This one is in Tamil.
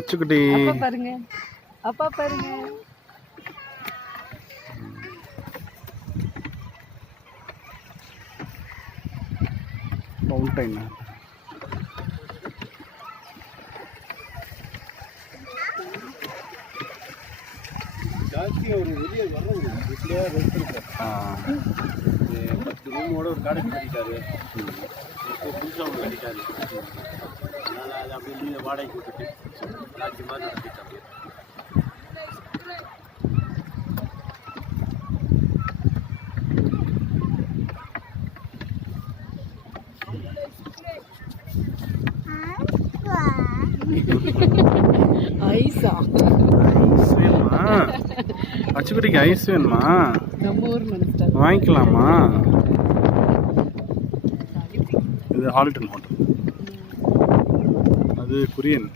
அச்சுக்குட்டி பாருங்க, அப்பா பாருங்க. ஃபவுண்டைன் ஜாஸ்தி ஒரு வெளியே வர்றது வீட்டிலே ரெஸ்ட் இருக்கு. 10 ரூமோட ஒரு கடை கட்டிட்டாரு. இப்போ புதுசாக ஒன்று கட்டிட்டாரு. அதனால் அது அப்படியே வாடகைக்கு விட்டுட்டு லாட்ஜி மாதிரி நடத்திட்டு அப்படியே. ஐஸா? ஐஸ் வேணுமா? அச்சுக்குட்டிக்கு ஐஸ் வேணுமா? நம்ம ஊர் நினைச்சிட்டாரு. வாங்கிக்கலாமா? இது ஹாலிடன் ஹோட்டல், அது கொரியன்.